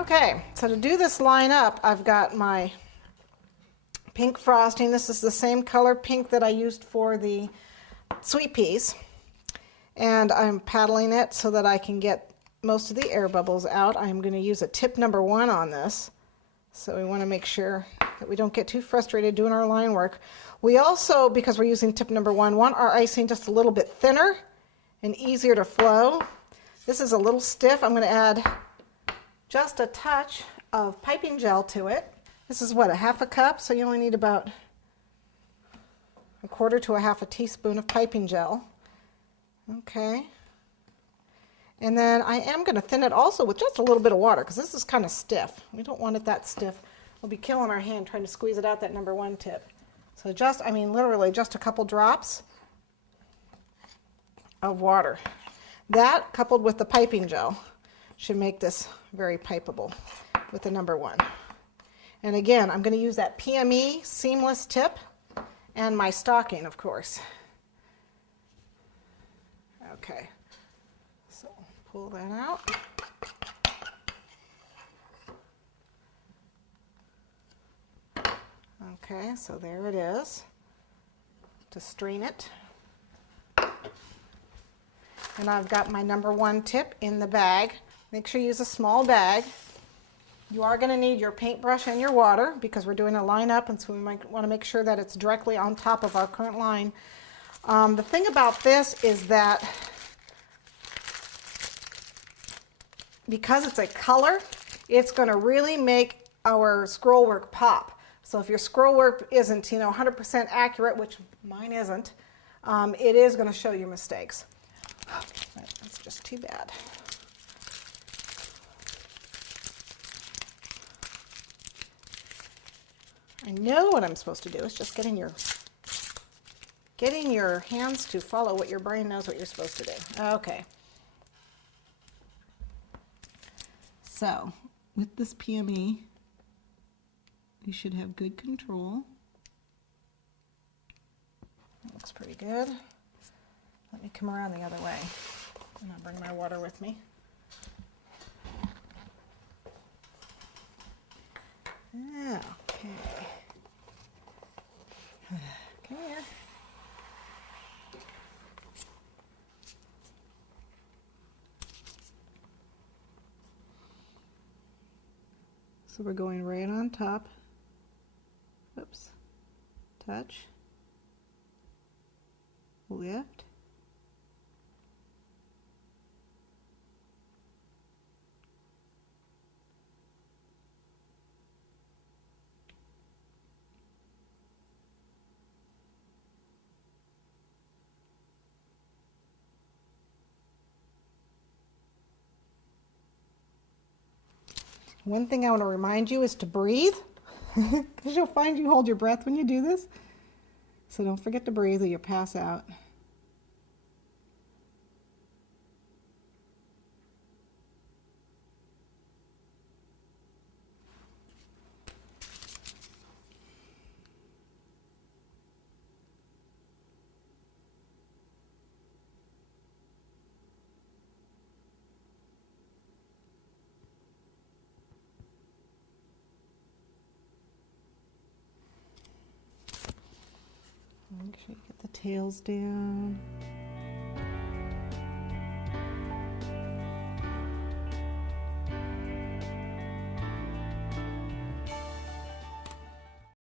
Okay, so to do this line up, I've got my pink frosting. This is the same color pink that I used for the sweet peas. And I'm paddling it so that I can get most of the air bubbles out. I'm going to use a tip number 1 on this. So we want to make sure that we don't get too frustrated doing our line work. We also, because we're using tip number 1, want our icing just a little bit thinner and easier to flow. This is a little stiff. I'm going to add just a touch of piping gel to it. This is what, a half a cup? So you only need about 1/4 to a half a teaspoon of piping gel. Okay. And then I am going to thin it also with just a little bit of water because this is kind of stiff. We don't want it that stiff. We'll be killing our hand trying to squeeze it out that number 1 tip. So just, I mean literally just a couple drops of water. That coupled with the piping gel should make this very pipeable with the number 1. And again, I'm going to use that PME seamless tip and my stocking, of course. Okay, so pull that out. Okay, so there it is. To strain it. And I've got my number 1 tip in the bag. Make sure you use a small bag. You are going to need your paintbrush and your water because we're doing a line up, and so we might want to make sure that it's directly on top of our current line. The thing about this is that because it's a color, it's going to really make our scroll work pop. So if your scroll work isn't, 100% accurate, which mine isn't, it is going to show you mistakes. That's just too bad. I know what I'm supposed to do. It's just getting your hands to follow what your brain knows what you're supposed to do. Okay. So with this PME, you should have good control. That looks pretty good. Let me come around the other way. And I'll bring my water with me. Okay. Come here. So we're going right on top. Oops. Touch. Lift. One thing I want to remind you is to breathe, because you'll find you hold your breath when you do this. So don't forget to breathe or you'll pass out. Make sure you get the tails down.